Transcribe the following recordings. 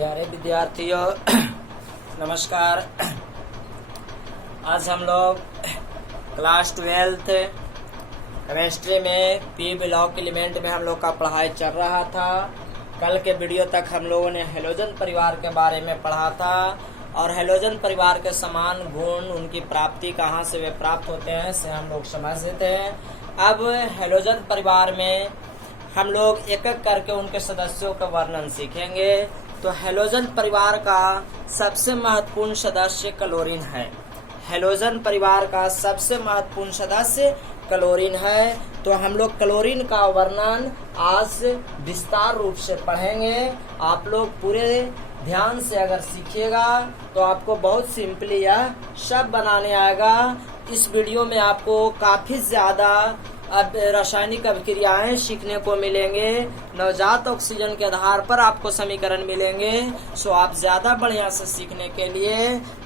प्यारे विद्यार्थियों नमस्कार। आज हम लोग क्लास 12th केमिस्ट्री में पी ब्लॉक एलिमेंट में हम लोग का पढ़ाई चल रहा था। कल के वीडियो तक हम लोगों ने हेलोजन परिवार के बारे में पढ़ा था और हेलोजन परिवार के समान गुण, उनकी प्राप्ति कहाँ से वे प्राप्त होते हैं से हम लोग समझते थे। अब हेलोजन परिवार में हम लोग एक एक करके उनके सदस्यों का वर्णन सीखेंगे। तो हेलोजन परिवार का सबसे महत्वपूर्ण सदस्य क्लोरीन है। हेलोजन परिवार का सबसे महत्वपूर्ण सदस्य क्लोरीन है। तो हम लोग क्लोरीन का वर्णन आज विस्तार रूप से पढ़ेंगे। आप लोग पूरे ध्यान से अगर सीखिएगा तो आपको बहुत सिंपली यह शब्द बनाने आएगा। इस वीडियो में आपको काफी ज्यादा अब रासायनिक अभिक्रियाएं सीखने को मिलेंगे। नवजात ऑक्सीजन के आधार पर आपको समीकरण मिलेंगे। सो आप ज्यादा बढ़िया से सीखने के लिए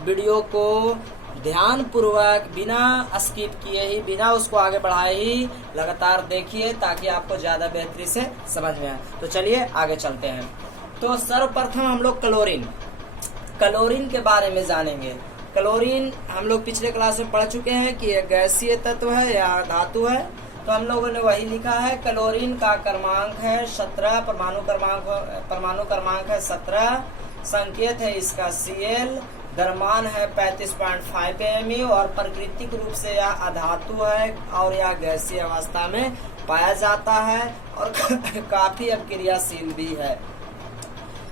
वीडियो को ध्यान पूर्वक बिना स्किप किए ही, बिना उसको आगे बढ़ाए ही लगातार देखिए ताकि आपको ज्यादा बेहतरी से समझ में आए। तो चलिए आगे चलते हैं। तो सर्वप्रथम हम लोग क्लोरीन के बारे में जानेंगे। क्लोरीन हम लोग पिछले क्लास में पढ़ चुके हैं कि एक गैसीय तत्व है या धातु है। तो हम लोगों ने वही लिखा है। क्लोरीन का क्रमांक है 17, परमाणु क्रमांक है 17, संकेत है इसका Cl, द्रव्यमान है 35.5 AmU और प्राकृतिक रूप से यह अधातु है और यह गैसीय अवस्था में पाया जाता है और काफी अभिक्रियाशील भी है।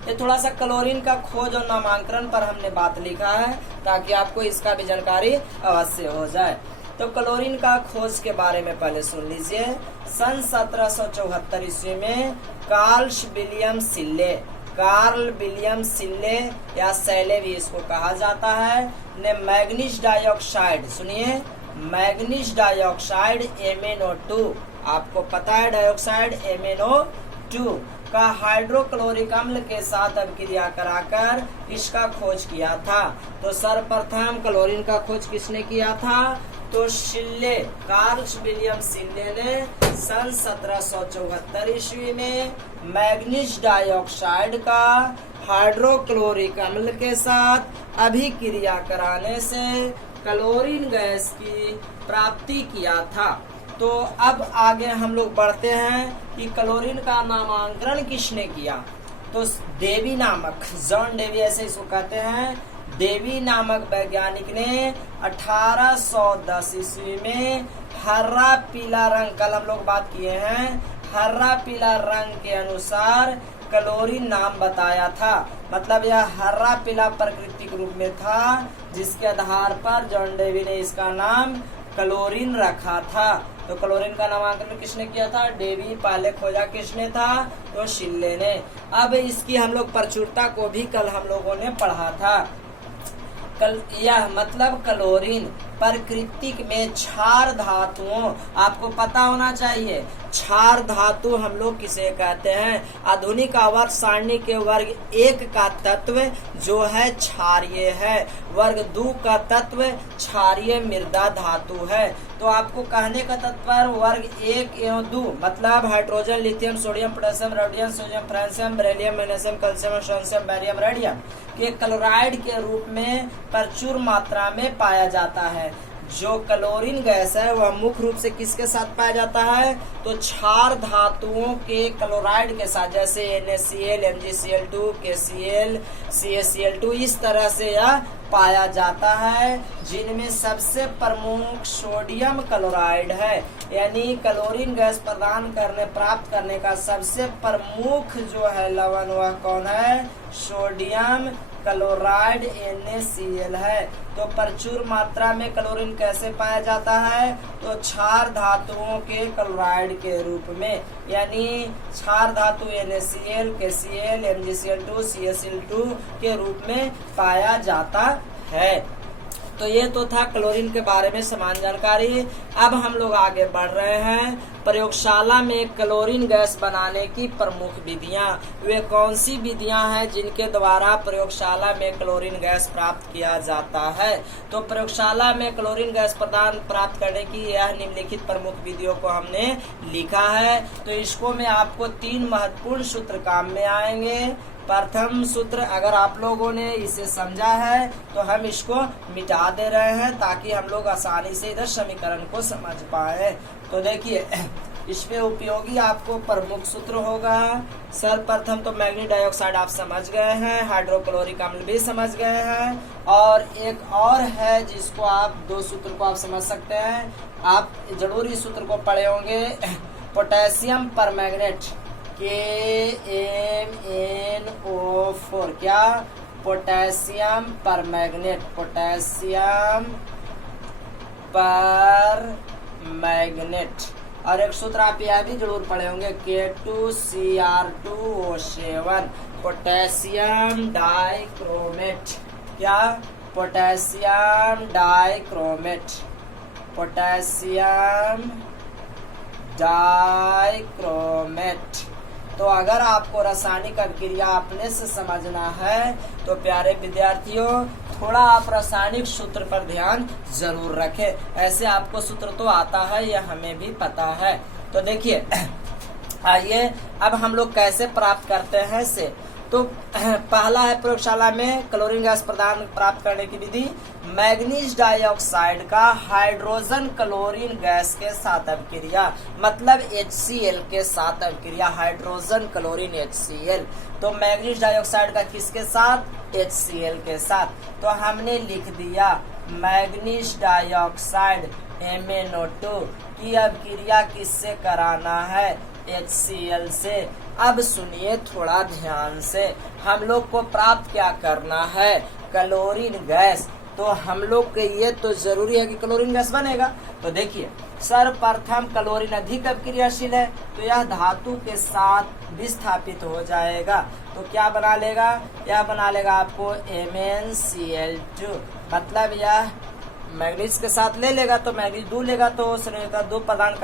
ये थोड़ा सा क्लोरीन का खोज और नामांकन पर हमने बात लिखा है ताकि आपको इसका भी जानकारी अवश्य हो जाए। तो क्लोरीन का खोज के बारे में पहले सुन लीजिए। सन 1774 ईस्वी में कार्ल विलियम सिल्ले या सैले भी इसको कहा जाता है, ने मैग्नीज डाइऑक्साइड, सुनिए, मैग्नीज डाइऑक्साइड MnO2, आपको पता है डाइऑक्साइड MnO2 का हाइड्रोक्लोरिक अम्ल के साथ अभिक्रिया कराकर इसका खोज किया था। तो सर्वप्रथम क्लोरीन का खोज किसने किया था? तो कार्ल विलियम सिल्ले ने सन 1774 ईस्वी में मैग्नीज डाइऑक्साइड का हाइड्रोक्लोरिक अम्ल के साथ अभिक्रिया कराने से क्लोरीन गैस की प्राप्ति किया था। तो अब आगे हम लोग बढ़ते हैं कि क्लोरीन का नामांकन किसने किया। तो डेवी नामक, जॉन डेवी ऐसे इसको कहते हैं, डेवी नामक वैज्ञानिक ने 1810 ईस्वी में हरा पीला रंग, कल हम लोग बात किए हैं, हरा पीला रंग के अनुसार क्लोरीन नाम बताया था। मतलब यह हरा पीला प्राकृतिक रूप में था जिसके आधार पर जॉन डेवी ने इसका नाम क्लोरीन रखा था। तो क्लोरीन का नामांकन किसने किया था? डेवी। पहले खोजा किसने था? तो सिल्ले ने। अब इसकी हम लोग प्रचुरता को भी कल हम लोगों ने पढ़ा था। यह मतलब क्लोरीन प्राकृतिक में क्षार धातुओं, आपको पता होना चाहिए क्षार धातु हम लोग किसे कहते हैं। आधुनिक आवर्त सारणी के वर्ग 1 का तत्व जो है क्षारीय है, वर्ग 2 का तत्व क्षारीय मृदा धातु है। तो आपको कहने का तात्पर्य वर्ग 1 एवं 2 मतलब hydrogen, lithium, sodium, potassium, rhodium, sodium, francium, beryllium, magnesium, calcium, strontium, barium, radium के क्लोराइड के रूप में प्रचुर मात्रा में पाया जाता है। जो क्लोरीन गैस है वह मुख्य रूप से किसके साथ पाया जाता है? तो क्षार धातुओं के क्लोराइड के साथ, जैसे NaCl, MgCl2, KCl, CaCl2, इस तरह से यह पाया जाता है, जिनमें सबसे प्रमुख सोडियम क्लोराइड है। यानी क्लोरीन गैस प्राप्त करने का सबसे प्रमुख जो है लवण वह कौन है? सोडियम क्लोराइड NaCl है। तो प्रचुर मात्रा में क्लोरीन कैसे पाया जाता है? तो क्षार धातुओं के क्लोराइड के रूप में, यानी क्षार धातु NaCl, KCl, MgCl2, CaCl2 के रूप में पाया जाता है। तो ये तो था क्लोरीन के बारे में समान जानकारी। अब हम लोग आगे बढ़ रहे हैं। प्रयोगशाला में क्लोरीन गैस बनाने की प्रमुख विधियां, वे कौन सी विधियां हैं जिनके द्वारा प्रयोगशाला में क्लोरीन गैस प्राप्त किया जाता है? तो प्रयोगशाला में क्लोरीन गैस प्राप्त करने की यह निम्नलिखित प्रमुख विधियों को हमने लिखा है। तो इसको में आपको 3 महत्वपूर्ण सूत्र काम में आएंगे। प्रथम सूत्र अगर आप लोगों ने इसे समझा है तो हम इसको मिटा दे रहे हैं ताकि हम लोग आसानी से इधर समीकरण को समझ पाए। तो देखिए इसमें उपयोगी आपको प्रमुख सूत्र होगा। सर्वप्रथम तो मैग्नीज डाइऑक्साइड आप समझ गए हैं, हाइड्रोक्लोरिक अम्ल भी समझ गए हैं, और एक और है जिसको आप दो सूत्र को आप समझ सकते हैं। आप जरूर इस सूत्र को पढ़े होंगे, पोटेशियम परमैंगनेट KMnO4। क्या? Potassium permanganate, potassium permanganate. और एक सूत्र आप यह भी जरूर पढ़े होंगे K2Cr2O7, पोटेशियम डाइक्रोमेट। क्या? Potassium dichromate, potassium dichromate. तो अगर आपको रासायनिक अभिक्रिया अपने से समझना है तो प्यारे विद्यार्थियों थोड़ा आप रासायनिक सूत्र पर ध्यान जरूर रखें। ऐसे आपको सूत्र तो आता है, यह हमें भी पता है। तो देखिए आइए अब हम लोग कैसे प्राप्त करते हैं इसे। तो पहला है प्रयोगशाला में क्लोरीन गैस प्रदान प्राप्त करने की विधि। मैग्नीज डाइऑक्साइड का हाइड्रोजन क्लोरीन गैस के साथ अभिक्रिया, मतलब HCl के साथ अभिक्रिया, हाइड्रोजन क्लोरीन HCl। तो मैग्नीज डाइऑक्साइड का किसके साथ? HCl के साथ। तो हमने लिख दिया मैग्नीज डाइऑक्साइड MnO2 की अभिक्रिया किससे कराना है? HCl से। अब सुनिए थोड़ा ध्यान से, हम लोग को प्राप्त क्या करना है? Chlorine gas. तो हम लोग के ये तो जरूरी है कि क्लोरीन गैस बनेगा। तो देखिए सर्वप्रथम क्लोरीन अधिक अभिक्रियाशील है तो यह धातु के साथ विस्थापित हो जाएगा। तो क्या बना लेगा? यह बना लेगा आपको MnCl2, मतलब यह मैग्नीज के साथ ले लेगा तो मैग्नीज 2 लेगा तो संयोजन 2 प्रदान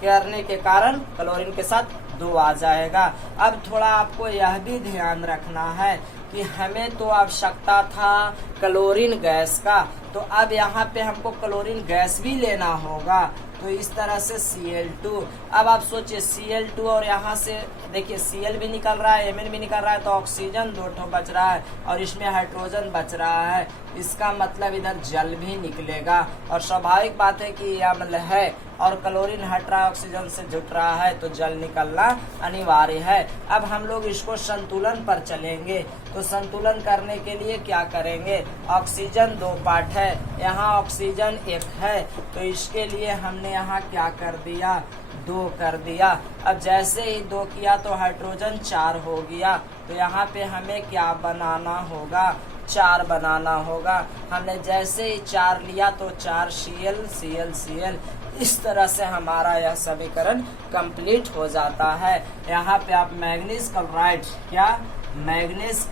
करने के कारण क्लोरीन के साथ 2 आ जाएगा। अब थोड़ा आपको यह भी ध्यान रखना है कि हमें तो आवश्यकता था क्लोरीन गैस का, तो अब यहाँ पे हमको क्लोरीन गैस भी लेना होगा। तो इस तरह से Cl2। अब आप सोचिए Cl2 और यहाँ से देखिए Cl भी निकल रहा है, Mn भी निकल रहा है, तो ऑक्सीजन 2 ठो बच रहा है और इसमें हाइड्रोजन बच रहा है। इसका मतलब इधर जल भी निकलेगा और स्वाभाविक बात है कि यह अम्ल है और क्लोरीन हट रहा है, ऑक्सीजन से जुट रहा है, तो जल निकलना अनिवार्य है। अब हम लोग इसको संतुलन पर चलेंगे। तो संतुलन करने के लिए क्या करेंगे? ऑक्सीजन 2 पार्ट है, यहाँ ऑक्सीजन 1 है, तो इसके लिए हमने यहाँ क्या कर दिया? 2 कर दिया। अब जैसे ही 2 किया तो हाइड्रोजन 4 हो गया, तो यहाँ पे हमें क्या बनाना होगा? 4 बनाना होगा। हमने जैसे ही 4 लिया तो 4 Cl। इस तरह से हमारा यह समीकरण कंप्लीट हो जाता है। यहाँ पे आप मैग्नीज क्लोराइड, क्या? मैग्नीज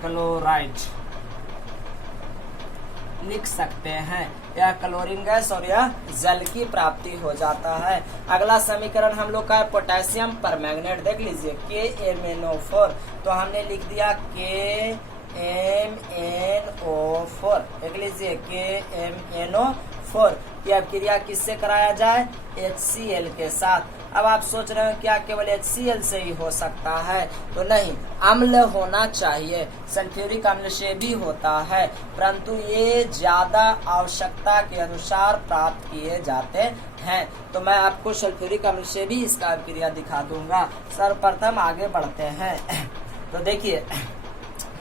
क्लोराइड लिख सकते हैं। यह क्लोरीन गैस और यह जल की प्राप्ति हो जाता है। अगला समीकरण हम लोग का है पोटेशियम परमैंगनेट। देख लीजिए KMnO4, तो हमने लिख दिया KMnO4। देख लीजिए KMnO4 की अभिक्रिया किससे कराया जाए? HCl के साथ। अब आप सोच रहे हो क्या केवल HCl से ही हो सकता है? तो नहीं, अम्ल होना चाहिए, सल्फ्यूरिक अम्ल से भी होता है, परंतु ये ज्यादा आवश्यकता के अनुसार प्राप्त किए जाते हैं। तो मैं आपको सल्फ्यूरिक अम्ल से भी इसका अभिक्रिया दिखा दूंगा। सर्वप्रथम आगे बढ़ते हैं। तो देखिए,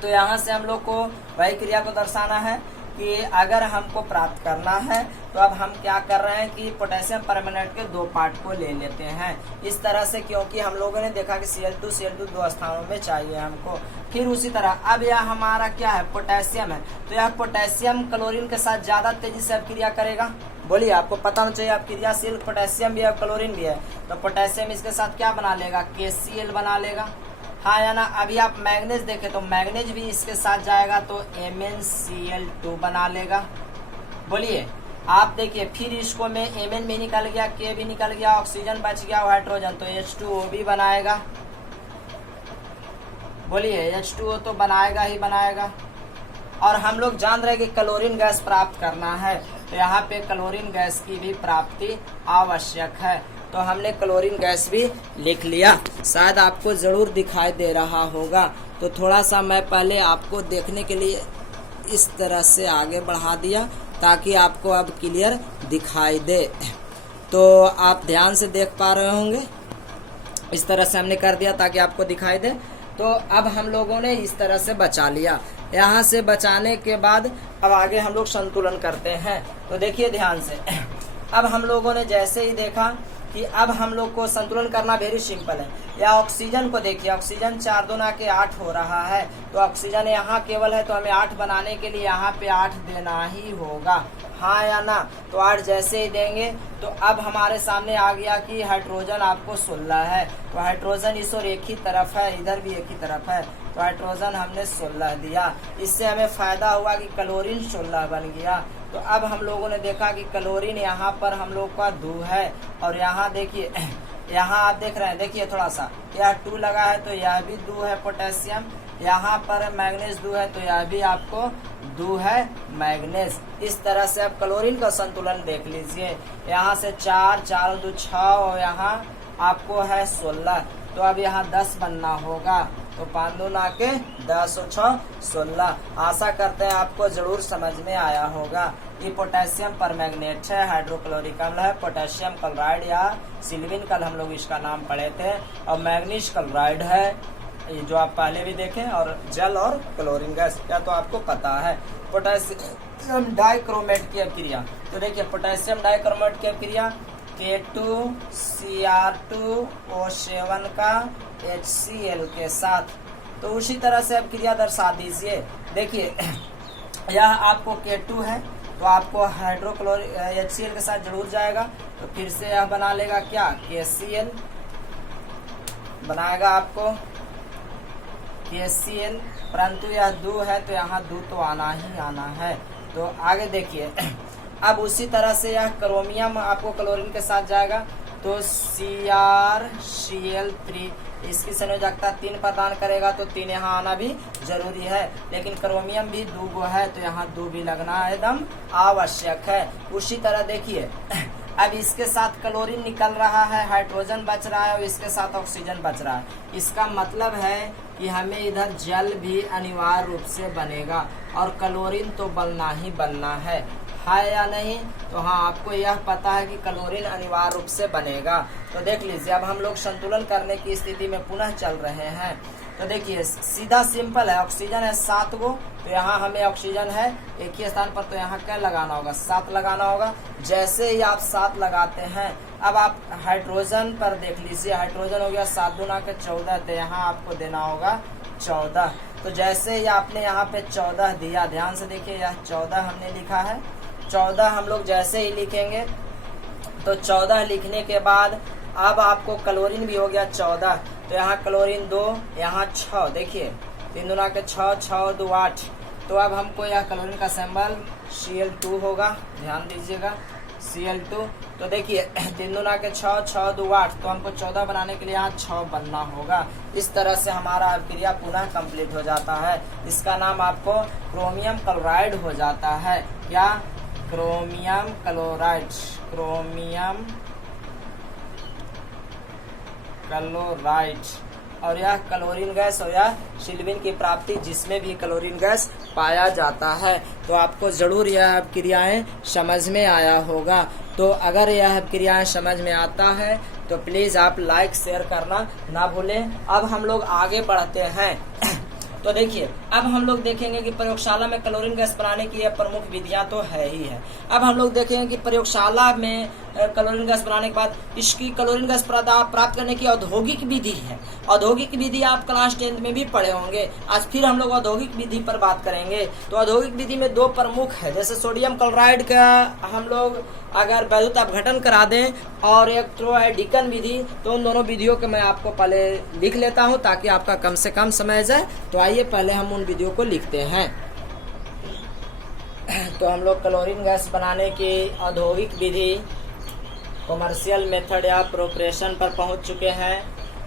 तो यहाँ से हम लोग को वही क्रिया को दर्शाना है कि अगर हमको प्राप्त करना है तो अब हम क्या कर रहे हैं कि पोटेशियम परमैंगनेट के 2 पार्ट को ले लेते हैं इस तरह से, क्योंकि हम लोगों ने देखा कि Cl2 2 स्थानों में चाहिए हमको। फिर उसी तरह अब यह हमारा क्या है? पोटेशियम है, तो यह पोटेशियम क्लोरीन के साथ ज्यादा तेजी से अभिक्रिया करेगा। बोलिए, आपको पता होना चाहिए अभिक्रियाशील पोटेशियम भी है, क्लोरीन भी है, तो पोटेशियम इसके साथ क्या बना लेगा? KCl बना लेगा। हाँ या ना? अभी आप मैग्नीज देखें तो मैग्नीज भी इसके साथ जाएगा तो MnCl2 बना लेगा। बोलिए, आप देखिए फिर इसको में Mn भी निकल गया, K भी निकल गया, ऑक्सीजन बच गया, हाइड्रोजन, तो H2O भी बनाएगा। बोलिए, H2O तो बनाएगा ही बनाएगा। और हम लोग जान रहे कि क्लोरीन गैस प्राप्त करना है, तो यहाँ पे क्लोरीन गैस की भी प्राप्ति आवश्यक है। तो हमने क्लोरीन गैस भी लिख लिया। शायद आपको ज़रूर दिखाई दे रहा होगा, तो थोड़ा सा मैं पहले आपको देखने के लिए इस तरह से आगे बढ़ा दिया ताकि आपको अब क्लियर दिखाई दे। तो आप ध्यान से देख पा रहे होंगे, इस तरह से हमने कर दिया ताकि आपको दिखाई दे। तो अब हम लोगों ने इस तरह से बचा लिया। यहाँ से बचाने के बाद अब आगे हम लोग संतुलन करते हैं। तो देखिए ध्यान से, अब हम लोगों ने जैसे ही देखा कि अब हम लोग को संतुलन करना वेरी सिंपल है। या ऑक्सीजन को देखिए, ऑक्सीजन 4 दूना के 8 हो रहा है, तो ऑक्सीजन यहाँ केवल है, तो हमें 8 बनाने के लिए यहाँ पे 8 देना ही होगा, हाँ या ना। तो 8 जैसे ही देंगे तो अब हमारे सामने आ गया कि हाइड्रोजन आपको 16 है, तो हाइड्रोजन इस और एक ही तरफ है, इधर भी एक ही तरफ है, तो हाइड्रोजन हमने 16 दिया। इससे हमें फायदा हुआ कि क्लोरीन 16 बन गया। तो अब हम लोगों ने देखा कि क्लोरीन यहाँ पर हम लोग का 2 है, और यहाँ देखिए, यहाँ आप देख रहे हैं, देखिए थोड़ा सा यह 2 लगा है, तो यह भी 2 है पोटेशियम। यहाँ पर मैग्नीज 2 है, तो यह भी आपको 2 है मैग्नीज। इस तरह से अब क्लोरीन का संतुलन देख लीजिए, यहाँ से 4, 4 2 6, और यहाँ आपको है 16, तो अब यहाँ 10 बनना होगा, तो 5 दूना के 10 और 6 16। आशा करते हैं आपको जरूर समझ में आया होगा। ये पोटेशियम परमैंगनेट है, हाइड्रोक्लोरिक अम्ल है, पोटेशियम क्लोराइड या सिल्विन, कल हम लोग इसका नाम पढ़े थे, और मैग्नीज क्लोराइड है, ये जो आप पहले भी देखें, और जल और क्लोरीन गैस क्या तो आपको पता है। पोटेशियम डाइक्रोमेट की अभिक्रिया, तो देखिए पोटेशियम डाइक्रोमेट की अभिक्रिया K2Cr2O7 का HCl के साथ, तो उसी तरह से अभिक्रिया दर्शा दीजिए। देखिए यह आपको K2 है, तो आपको हाइड्रोक्लोरिक HCl के साथ जरूर जाएगा, तो फिर से यह बना लेगा क्या, KCl बनाएगा आपको KCl, परंतु यह 2 है, तो यहाँ 2 तो आना ही आना है। तो आगे देखिए, अब उसी तरह से यह क्रोमियम आपको क्लोरीन के साथ जाएगा, तो CrCl3, इसकी संयोजकता 3 प्रदान करेगा, तो 3 यहाँ आना भी जरूरी है। लेकिन क्रोमियम भी 2 गो है, तो यहाँ 2 भी लगना एकदम आवश्यक है। उसी तरह देखिए, अब इसके साथ क्लोरीन निकल रहा है, हाइड्रोजन बच रहा है, और इसके साथ ऑक्सीजन बच रहा है। इसका मतलब है कि हमें इधर जल भी अनिवार्य रूप से बनेगा, और क्लोरीन तो बनना ही बनना है या नहीं। तो हाँ, आपको यह पता है कि क्लोरीन अनिवार्य रूप से बनेगा। तो देख लीजिए, अब हम लोग संतुलन करने की स्थिति में पुनः चल रहे हैं। तो देखिए सीधा सिंपल है, ऑक्सीजन है 7 गो, तो यहाँ हमें ऑक्सीजन है एक ही स्थान पर, तो यहाँ क्या लगाना होगा, 7 लगाना होगा। जैसे ही आप 7 लगाते हैं, अब आप हाइड्रोजन पर देख लीजिए, हाइड्रोजन हो गया 7 दूना के 14, तो यहाँ आपको देना होगा 14। तो जैसे ही आपने यहाँ पे 14 दिया, ध्यान से देखिए, यह 14 हमने लिखा है, 14 हम लोग जैसे ही लिखेंगे, तो 14 लिखने के बाद अब आपको क्लोरीन भी हो गया 14, तो यहाँ क्लोरीन 2, यहाँ 6, देखिए 3 दूना के 6, 6 2 8, तो अब हमको यह क्लोरीन का सिंबल Cl2 होगा, ध्यान दीजिएगा Cl2। तो देखिए 3 दूना के 6, 6 2 8, तो हमको 14 बनाने के लिए यहाँ 6 बनना होगा। इस तरह से हमारा अभिक्रिया पुनः कंप्लीट हो जाता है। इसका नाम आपको क्रोमियम क्लोराइड हो जाता है। क्या, क्रोमियम क्लोराइड, क्रोमियम क्लोराइड। और यह क्लोरीन गैस और यह सिल्विन की प्राप्ति, जिसमें भी क्लोरीन गैस पाया जाता है। तो आपको जरूर यह अभिक्रियाएं समझ में आया होगा। तो अगर यह अभिक्रियाएं समझ में आता है तो प्लीज आप लाइक शेयर करना ना भूलें। अब हम लोग आगे बढ़ते हैं। तो देखिए, अब हम लोग देखेंगे कि प्रयोगशाला में क्लोरीन गैस बनाने की यह प्रमुख विधियां तो है ही है। अब हम लोग देखेंगे कि प्रयोगशाला में क्लोरीन गैस बनाने के बाद इसकी क्लोरीन गैस प्राप्त करने की औद्योगिक विधि है। औद्योगिक विधि आप क्लास 10 में भी पढ़े होंगे। आज फिर हम लोग औद्योगिक विधि पर बात करेंगे। तो औद्योगिक विधि में 2 प्रमुख है, जैसे सोडियम क्लोराइड का हम लोग अगर वैद्युत अपघटन करा दें और इलेक्ट्रोएडिकन विधि, तो उन दोनों विधियों के मैं आपको पहले लिख लेता हूं ताकि आपका कम से कम समय जाए। तो आइए पहले हम उन विधियों को लिखते हैं। तो हम लोग क्लोरीन गैस बनाने की औद्योगिक विधि, कमर्शियल मेथड या प्रोपरेशन पर पहुंच चुके हैं।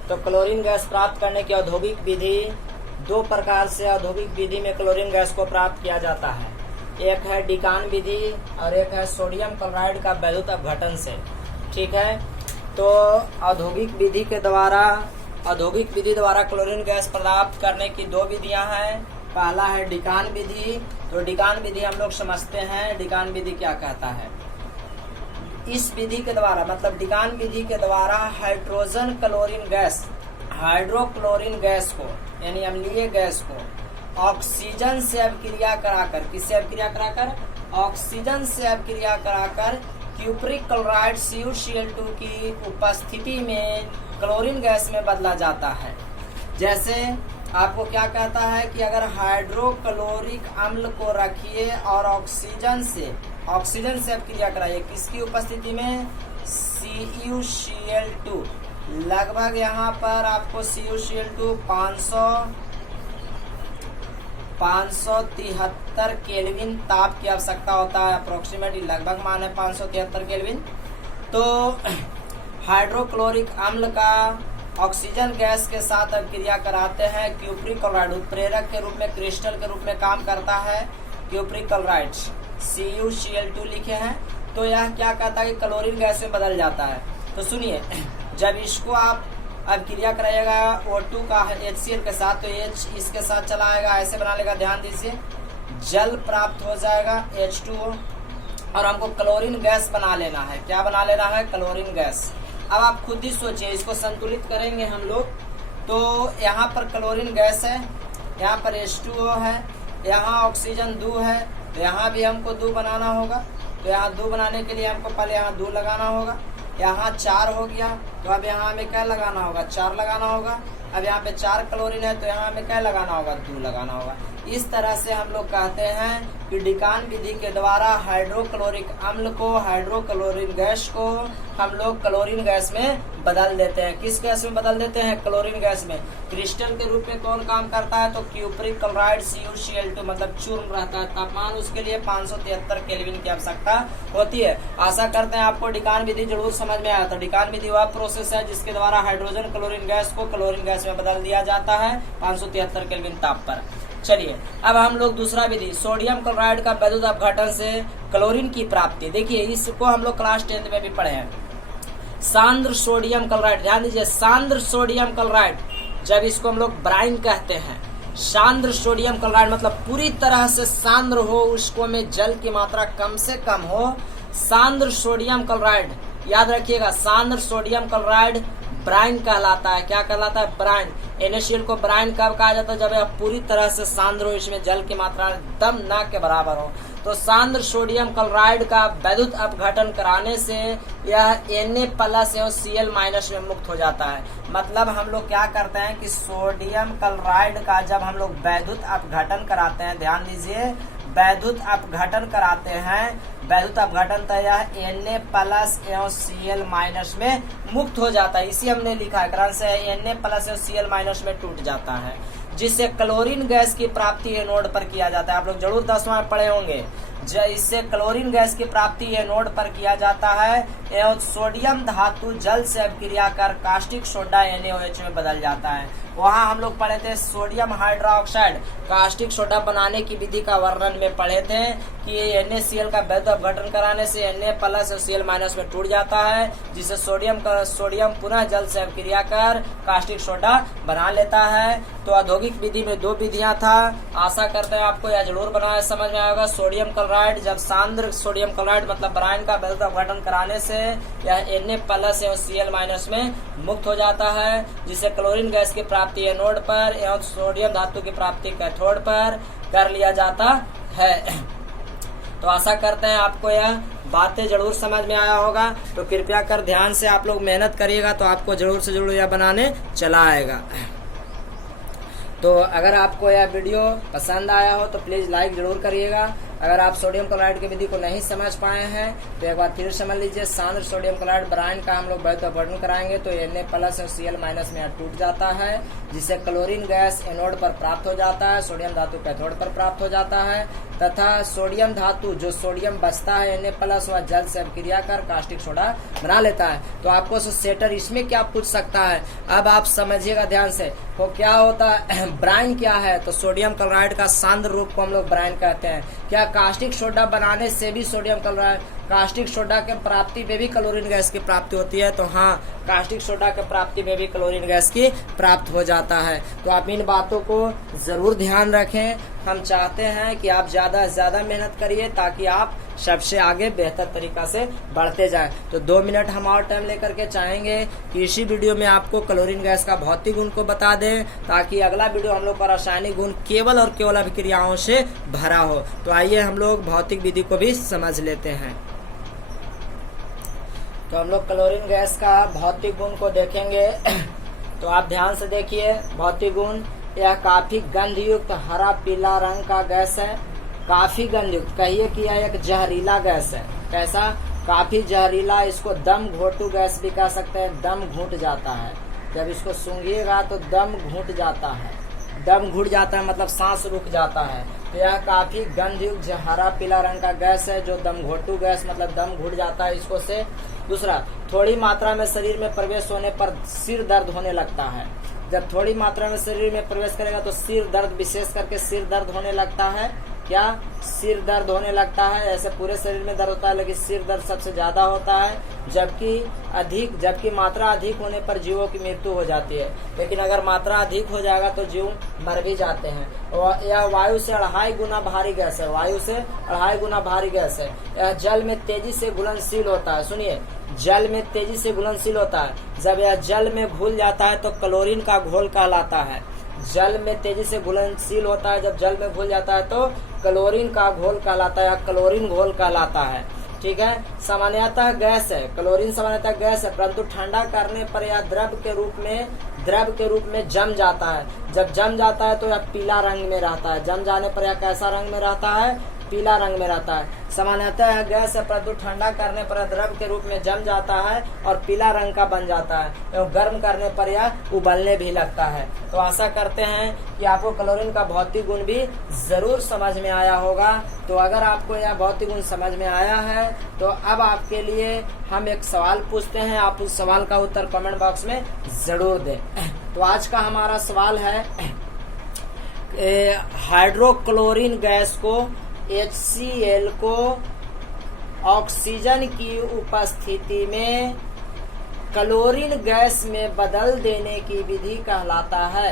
तो क्लोरीन गैस प्राप्त करने की औद्योगिक विधि 2 प्रकार से औद्योगिक विधि में क्लोरीन गैस को प्राप्त किया जाता है। एक है डिकान विधि और एक है सोडियम क्लोराइड का वैद्युत अपघटन से। ठीक है, तो औद्योगिक विधि द्वारा क्लोरीन गैस प्राप्त करने की दो विधियां हैं। पहला है डिकान विधि। तो डिकान विधि हम लोग समझते हैं, डिकान विधि क्या कहता है। इस विधि के द्वारा मतलब डिकान विधि के द्वारा हाइड्रोक्लोरीन गैस को यानी अम्लीय गैस को ऑक्सीजन से अभिक्रिया कराकर, किससे अभिक्रिया कराकर? ऑक्सीजन से अभिक्रिया कराकर क्यूप्रिक क्लोराइड CuCl2 की उपस्थिति में क्लोरीन गैस में बदला जाता है। जैसे आपको क्या कहता है कि अगर हाइड्रोक्लोरिक अम्ल को रखिए और ऑक्सीजन से अभिक्रिया कराइए, किसकी उपस्थिति में? CuCl2। लगभग यहाँ पर आपको CuCl2 573 केल्विन ताप की आवश्यकता होता है। अप्रोक्सीमेटली लगभग मान है 573 केल्विन। तो हाइड्रोक्लोरिक अम्ल का ऑक्सीजन गैस के साथ अभिक्रिया कराते हैं। क्यूप्रिक क्लोराइड उत्प्रेरक के रूप में, क्रिस्टल के रूप में काम करता है। क्यूप्रिक क्लोराइड CuCl2 लिखे हैं। तो यह क्या कहता है कि क्लोरीन गैस में बदल जाता है। तो सुनिए, जब इसको आप अभिक्रिया कराइएगा O2 का HCl के साथ, तो H इसके साथ चला आएगा, ऐसे बना लेगा। ध्यान दीजिए, जल प्राप्त हो जाएगा H2O और हमको क्लोरीन गैस बना लेना है। क्या बना लेना है? Chlorine gas. अब आप खुद ही सोचिए, इसको संतुलित करेंगे हम लोग। तो यहाँ पर क्लोरीन गैस है, यहाँ पर H2O है, यहाँ ऑक्सीजन 2 है, तो यहाँ भी हमको 2 बनाना होगा। तो यहाँ 2 बनाने के लिए हमको पहले यहाँ 2 लगाना होगा। यहाँ 4 हो गया, तो अब यहाँ हमें क्या लगाना होगा? 4 लगाना होगा। अब यहाँ पे 4 क्लोरीन है, तो यहाँ हमें क्या लगाना होगा? 2 लगाना होगा। इस तरह से हम लोग कहते हैं कि डिकान विधि के द्वारा हाइड्रोक्लोरिक अम्ल को, हाइड्रोक्लोरीन गैस को हम लोग क्लोरीन गैस में बदल देते हैं। किस गैस में बदल देते हैं? क्लोरीन गैस में। क्रिस्टल के रूप में कौन काम करता है? तो क्यूप्रिक क्लोराइड CuCl2 मतलब चूर्ण रहता है। तापमान उसके लिए 573 केल्विन की आवश्यकता होती है। आशा करते हैं आपको डिकान विधि जरूर समझ में आया। तो डिकान विधि वह प्रोसेस है जिसके द्वारा हाइड्रोजन क्लोरीन गैस को क्लोरीन गैस में बदल दिया जाता है 573 केल्विन ताप पर। चलिए, अब हम लोग दूसरा विधि, सोडियम क्लोराइड का वैद्युत अपघटन से क्लोरीन की प्राप्ति। देखिए, इसको हम लोग क्लास 10th में भी पढ़े हैं। सांद्र सोडियम क्लोराइड, ध्यान दीजिए, सांद्र सोडियम क्लोराइड, जब इसको हम लोग ब्राइन कहते हैं। सांद्र सोडियम क्लोराइड मतलब पूरी तरह से सांद्र हो, उसको में जल की मात्रा कम से कम हो। सांद्र सोडियम क्लोराइड, याद रखिएगा, सांद्र सोडियम क्लोराइड ब्राइन कहलाता है। क्या कहलाता है? ब्राइन। NaCl को ब्राइन कब कहा जाता है? जब यह पूरी तरह से सांद्र हो, इसमें जल की मात्रा एकदम ना के बराबर हो। तो सांद्र सोडियम क्लोराइड का वैद्युत अपघटन कराने से यह Na+ एवं Cl- में मुक्त हो जाता है। मतलब हम लोग क्या करते हैं कि सोडियम क्लोराइड का जब हम लोग वैद्युत अपघटन कराते हैं, ध्यान दीजिए, वैद्युत अपघटन कराते हैं, वैद्युत अपघटन तो यह Na+ एवं Cl- में मुक्त हो जाता है। इसी हमने लिखा है, कारण से Na+ एवं Cl- में टूट जाता है, जिससे क्लोरीन गैस की प्राप्ति एनोड पर किया जाता है। आप लोग जरूर 10वां में पढ़े होंगे। इससे क्लोरीन गैस की प्राप्ति एनोड पर किया जाता है एवं सोडियम धातु जल से अभिक्रिया कर कास्टिक सोडा NaOH में बदल जाता है। वहाँ हम लोग पढ़े थे सोडियम हाइड्रोक्साइड, कास्टिक सोडा बनाने की विधि का वर्णन में पढ़े थे कि NaCl का वैद्युत अपघटन कराने से Na+ और Cl- में टूट जाता है, जिससे सोडियम पुनः जल से अभिक्रिया कर कास्टिक सोडा बना लेता है। तो औद्योगिक विधि में 2 विधियां था। आशा करते हैं आपको यह जरूर बनाया समझ में आएगा। सोडियम क्लोराइड, जब सांद्र सोडियम क्लोराइड मतलब ब्राइन का वैद्युत अपघटन कराने से यह Na+ एवं Cl- में मुक्त हो जाता है, जिससे क्लोरीन गैस की प्राप्ति एनोड पर एवं सोडियम धातु की प्राप्ति कैथोड पर कर लिया जाता है। तो आशा करते हैं आपको यह बातें जरूर समझ में आया होगा। तो कृपया कर ध्यान से आप लोग मेहनत करिएगा, तो आपको जरूर से जरूर यह बनाने चला आएगा। तो अगर आपको यह वीडियो पसंद आया हो तो प्लीज लाइक जरूर करिएगा। अगर आप सोडियम क्लोराइड की विधि को नहीं समझ पाए हैं तो एक बार फिर समझ लीजिए। सांद्र सोडियम क्लोराइड ब्राइन का हम लोग वैद्युत अपघटन कराएंगे तो Na+ और Cl- में टूट जाता है, जिससे क्लोरीन गैस एनोड पर प्राप्त हो जाता है, सोडियम धातु कैथोड पर प्राप्त हो जाता है, तथा सोडियम धातु जो सोडियम बचता है Na+ वह जल से अभिक्रिया कर कास्टिक सोडा बना लेता है। तो आपको सेटर इसमें क्या पूछ सकता है, अब आप समझिएगा ध्यान से। तो क्या होता है, ब्राइन क्या है? तो सोडियम क्लोराइड का सांद्र रूप को हम लोग ब्राइन कहते हैं। क्या कास्टिक सोडा बनाने से भी सोडियम क्लोराइड कास्टिक सोडा के प्राप्ति में भी क्लोरीन गैस की प्राप्ति होती है। तो हाँ, कास्टिक सोडा के प्राप्ति में भी क्लोरीन गैस की प्राप्त हो जाता है। तो आप इन बातों को जरूर ध्यान रखें। हम चाहते हैं कि आप ज्यादा से ज्यादा मेहनत करिए ताकि आप सबसे आगे बेहतर तरीका से बढ़ते जाएं। तो 2 मिनट हम और टाइम लेकर के चाहेंगे कि इसी वीडियो में आपको क्लोरीन गैस का भौतिक गुण को बता दें, ताकि अगला वीडियो हम लोग का रासायनिक गुण केवल और केवल अभिक्रियाओं से भरा हो। तो आइए हम लोग भौतिक विधि को भी समझ लेते हैं। तो हम लोग क्लोरीन गैस का भौतिक गुण को देखेंगे। तो आप ध्यान से देखिए भौतिक गुण। यह काफी गंधयुक्त हरा पीला रंग का गैस है। काफी गंधयुक्त, कहिए कि यह एक जहरीला गैस है। कैसा? काफी जहरीला। इसको दम घोटू गैस भी कह सकते हैं। दम घुट जाता है, जब इसको सूंघिएगा तो दम घुट जाता है। दम घुट जाता है मतलब सांस रुक जाता है। तो यह काफी गंधयुक्त हरा पीला रंग का गैस है, जो दम घोटू गैस मतलब दम घुट जाता है इसको से। दूसरा, थोड़ी मात्रा में शरीर में प्रवेश होने पर सिर दर्द होने लगता है। जब थोड़ी मात्रा में शरीर में प्रवेश करेगा तो सिर दर्द, विशेष करके सिर दर्द होने लगता है। क्या? सिर दर्द होने लगता है। ऐसे पूरे शरीर में दर्द होता है, लेकिन सिर दर्द सबसे ज्यादा होता है। जबकि मात्रा अधिक होने पर जीवों की मृत्यु हो जाती है। लेकिन अगर मात्रा अधिक हो जाएगा तो जीव मर भी जाते हैं। और यह वायु से 2.5 गुना भारी गैस है। वायु से 2.5 गुना भारी गैस है। यह जल में तेजी से घुलनशील होता है। सुनिए, जल में तेजी से घुलनशील होता है। जब यह जल में घुल जाता है तो क्लोरीन का घोल कहलाता है। जल में तेजी से घुलनशील होता है। जब जल में घुल जाता है तो क्लोरीन का घोल कहलाता है, क्लोरीन घोल कहलाता है। ठीक है। सामान्यतः गैस है, क्लोरीन सामान्यतः गैस है, परंतु ठंडा करने पर यह द्रव के रूप में जम जाता है। जब जम जाता है तो यह पीला रंग में रहता है। जम जाने पर यह कैसा रंग में रहता है? पीला रंग में रहता है। सामान्यतः यह गैस है, परंतु ठंडा करने पर द्रव के रूप में जम जाता है और पीला रंग का बन जाता है एवं गर्म करने पर यह उबलने भी लगता है। तो आशा करते हैं कि आपको क्लोरीन का भौतिक गुण भी जरूर समझ में आया होगा। तो अगर आपको यह भौतिक गुण समझ में आया है तो अब आपके लिए हम एक सवाल पूछते हैं। आप उस सवाल का उत्तर कमेंट बॉक्स में जरूर दें। तो आज का हमारा सवाल है, हाइड्रोक्लोरीन गैस को HCl को ऑक्सीजन की उपस्थिति में क्लोरीन गैस में बदल देने की विधि कहलाता है।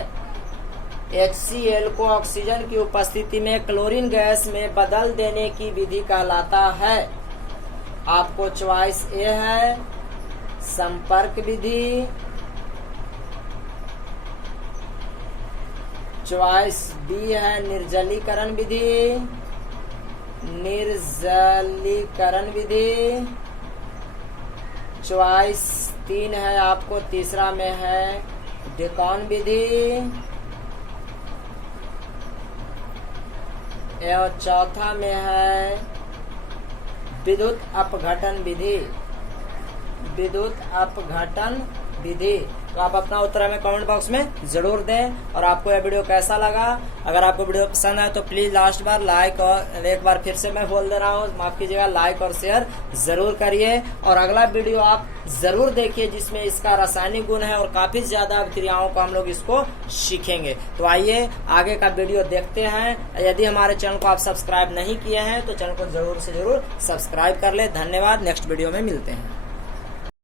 HCl को ऑक्सीजन की उपस्थिति में क्लोरीन गैस में बदल देने की विधि कहलाता है। आपको चॉइस ए है संपर्क विधि, चॉइस बी है निर्जलीकरण विधि, चॉइस 3 है आपको, तीसरा में है डेकॉन विधि, और चौथा में है विद्युत अपघटन विधि। तो आप अपना उत्तर हमें कमेंट बॉक्स में जरूर दें। और आपको यह वीडियो कैसा लगा? अगर आपको वीडियो पसंद आए तो प्लीज लास्ट बार लाइक, और एक बार फिर से मैं बोल दे रहा हूँ, माफ कीजिएगा, लाइक और शेयर जरूर करिए। और अगला वीडियो आप जरूर देखिए जिसमें इसका रासायनिक गुण है और काफी ज्यादा अभिक्रियाओं को हम लोग इसको सीखेंगे। तो आइए आगे का वीडियो देखते हैं। यदि हमारे चैनल को आप सब्सक्राइब नहीं किए हैं तो चैनल को जरूर से जरूर सब्सक्राइब कर ले। धन्यवाद। नेक्स्ट वीडियो में मिलते हैं।